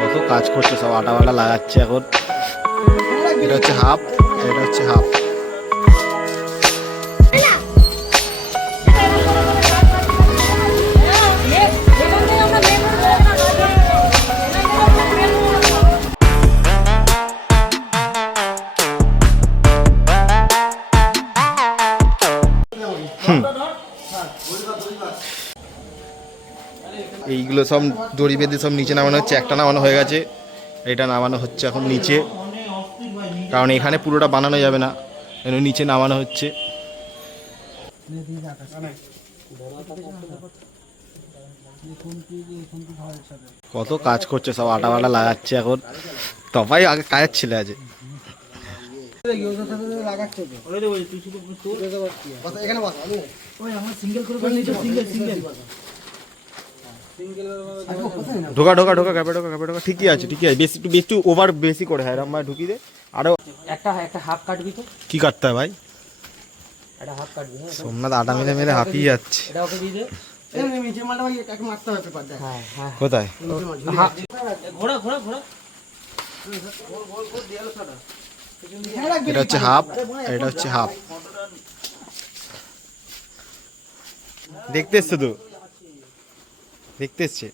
কত কাজ করছে সব আটা বাটা লাগাচ্ছে এখন। এটা হচ্ছে হাফ এটা হচ্ছে হাফ। এইগুলো সব দড়ি বেঁধে সব নিচে নামানো হচ্ছে, একটা নামানো হয়ে গেছে। এটা নামানো হচ্ছে এখন নিচে। কারণ এখানে পুরোটা বানানো যাবে না নিচে নামানো হচ্ছে। কত কাজ করছে, সব আটা বাটা লাগাচ্ছে এখন। তবাই আগে কাজের ছেলে আছে। ঢোকা ঢোকা ঢোকা ক্যাপে ঢোকা ক্যাপে ঢোকা। ঠিকই আছে ঠিকই আছে। বেশি একটু বেশি ওভার বেশি করে হ্যাঁ এরম ভাবে ঢুকিয়ে দে। আরও একটা একটা হাফ কাটবি তো? কি কাটতে হয় ভাই? একটা হাফ কাটবি হ্যাঁ। সোমনাথ আটা মেরে মেরে হাঁপিয়ে যাচ্ছে। এটা ওকে দিয়ে দে। হ্যাঁ হ্যাঁ। কোথায়। ঘোড়া ঘোড়া ঘোড়া এটা হচ্ছে হাফ এটা হচ্ছে হাফ। দেখতে এসছে তো? দেখতে এসছে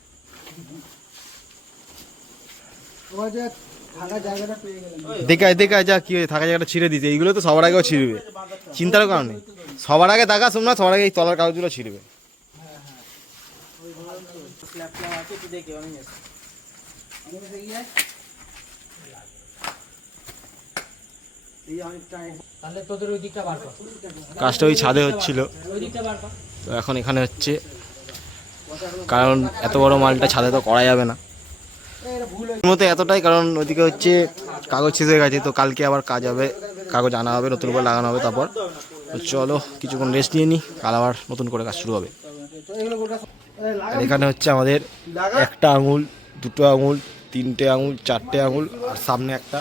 দেখে আয়, দেখে আয়, যা কি হয়েছে থাকা জায়গাটা ছিঁড়ে দিতে এইগুলো তো সবার আগেও ছিঁড়বে। চিন্তার কারণে সবার আগে দেখা সোমনাথ সবার আগে এই তলার কাগজগুলো ছিঁড়বে। কাজটা ওই ছাদে হচ্ছিল। তো এখন এখানে হচ্ছে কারণ এত বড় মালটা ছাদে তো করা যাবে না। মতো এতটাই কারণ ওইদিকে হচ্ছে কাগজ শেষ হয়ে গেছে, তো কালকে আবার কাজ হবে, কাগজ আনা হবে, নতুন করে লাগানো হবে তারপর। তো চলো কিছুক্ষণ রেস্ট নিয়ে নিই কাল আবার নতুন করে কাজ শুরু হবে। আর এখানে হচ্ছে আমাদের একটা আঙুল, দুটো আঙুল, তিনটে আঙুল, চারটে আঙুল, আর সামনে একটা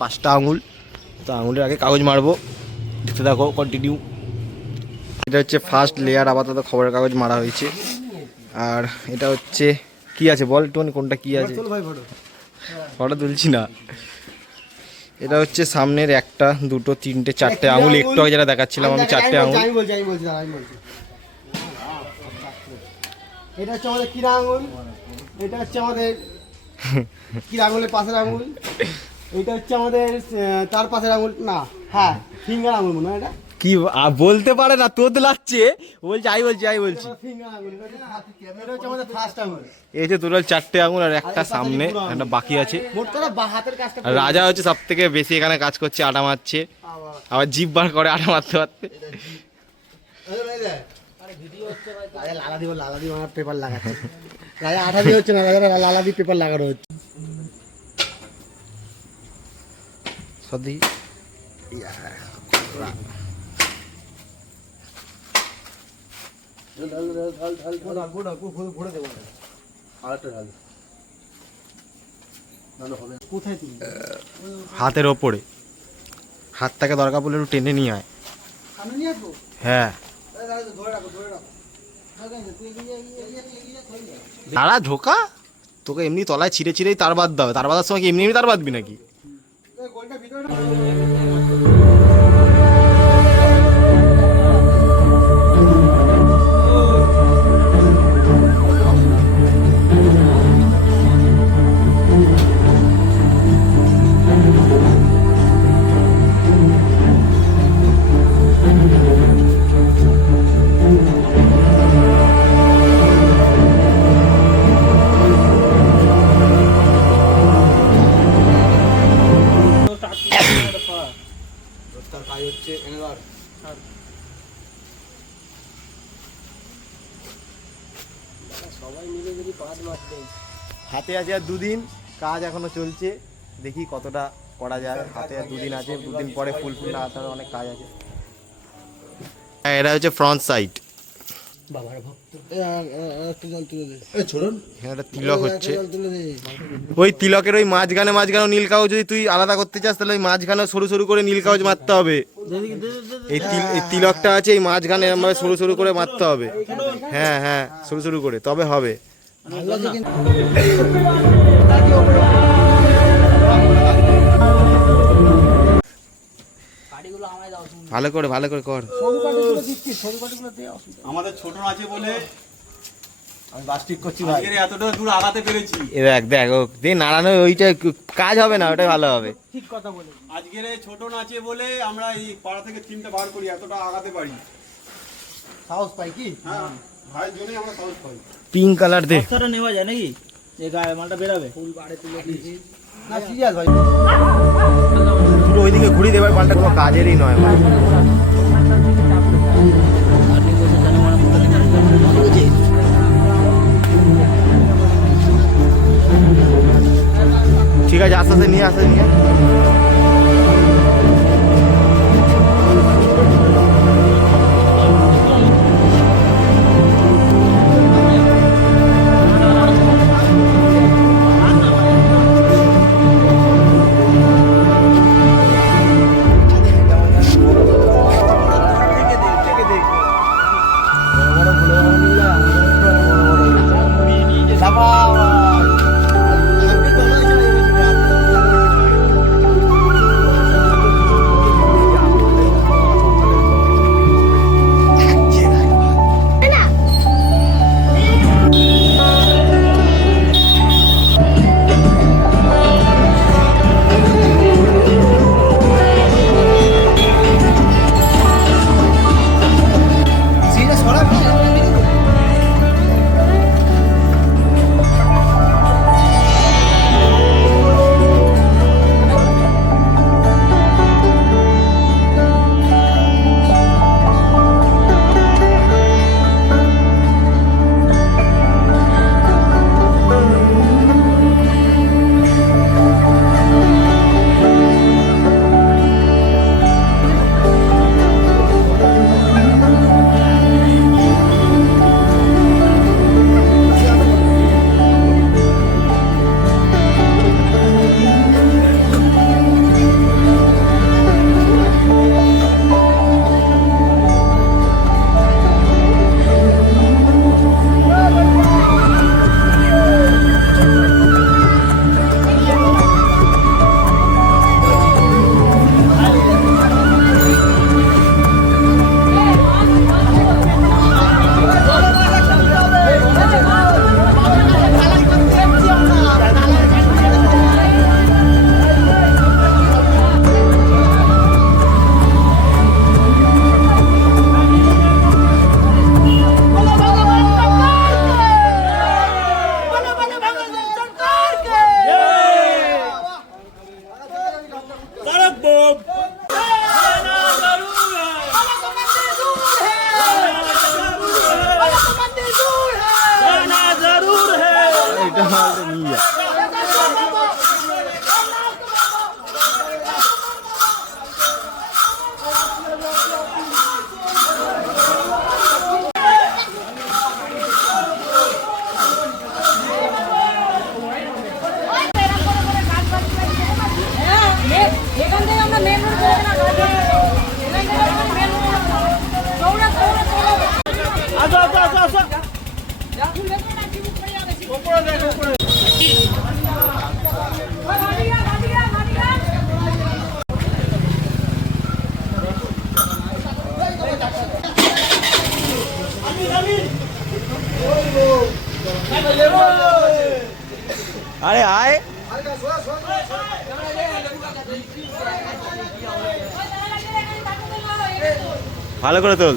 পাঁচটা আঙুল। তো আঙুলের আগে কাগজ মারবো। দেখতে থাকো কন্টিনিউ এটা হচ্ছে ফার্স্ট লেয়ার আপাতত খবরের কাগজ মারা হয়েছে। আর এটা হচ্ছে কি আছে? বল টোন কোনটা কি আছে? ফটো তুলছি না। এটা হচ্ছে সামনের একটা দুটো তিনটে চারটে আঙুল। একটু আগে যেটা দেখাচ্ছিলাম আমি চারটে আঙুল। এটা হচ্ছে আমাদের কিরা আঙুল। এটা হচ্ছে আমাদের কিরা আঙুলের পাশের আঙুল। এটা হচ্ছে আমাদের তার পাশের আঙুল না হ্যাঁ ফিঙ্গার আঙুল মনে হয় এটা। কি বলতে পারে না তোদ লাগছে। বলছে আই বলছি আই বলছি। এই যে টোটাল চারটে আঙুল আর একটা সামনে একটা বাকি আছে। রাজা হচ্ছে সব থেকে বেশি এখানে কাজ করছে আটা মারছে। আবার। জিভ বার করে আটা মারতে মারতে। রাজা লালা দিব লালা দিব আমার পেপার লাগাচ্ছে রাজা আঠা দিয়ে হচ্ছে না রাজা লালা দিয়ে পেপার লাগানো হচ্ছে সত্যি ভরে দেবো আরেকটা ঢাল কোথায় তুমি হাতের ওপরে। হাতটাকে দরকার পড়লে একটু টেনে নিয়ে আয়। হ্যাঁ। দাঁড়া ঢোকা তোকে এমনি তলায় ছিঁড়ে ছিঁড়েই তার বাদ দাও তার বাঁধার সময় কি এমনি এমনি তার বাদবি নাকি? হাতে আছে আর দুদিন কাজ এখনও চলছে। দেখি কতটা করা যায়। হাতে আর দুদিন আছে দুদিন পরে ফুল ফুল হবে অনেক কাজ আছে। হ্যাঁ এটা হচ্ছে ফ্রন্ট সাইড তিলক হচ্ছে। ওই তিলকের ওই মাঝখানে মাঝখানে নীল কাগজ যদি তুই আলাদা করতে চাস তাহলে ওই মাঝখানে সরু সরু করে নীল কাগজ মারতে হবে। এই তিল এই তিলকটা আছে এই মাঝখানে সরু সরু করে মারতে হবে। হ্যাঁ হ্যাঁ সরু সরু করে তবে হবে। ভালো করে ভালো করে কর। আমাদের ছোট আছে বলে আমি বাস ঠিক করছি ভাই। এতটা দূর আগাতে পেরেছি। এ দেখ দেখ নাড়ানো ওইটা কাজ হবে না ওটাই ভালো হবে। ঠিক কথা বলে আজকের এই ছোট নাচে বলে আমরা এই পাড়া থেকে তিনটা বার করি এতটা আগাতে পারি। সাহস পাই কি? হ্যাঁ। ভাই জন্যই আমরা সাহস পাই পিঙ্ক কালার দে বস্তাটা নেওয়া যায় নাকি যে গায়ে মালটা বেরাবে না সিরিয়াস ভাই পুরো ওইদিকে ঘুরিয়ে দেবার পাল্টা কোনো কাজেরই নয় ভাই। ঠিক আছে আস্তে আস্তে নিয়ে আস্তে নিয়ে আরে আয়। ভালো করে তোল।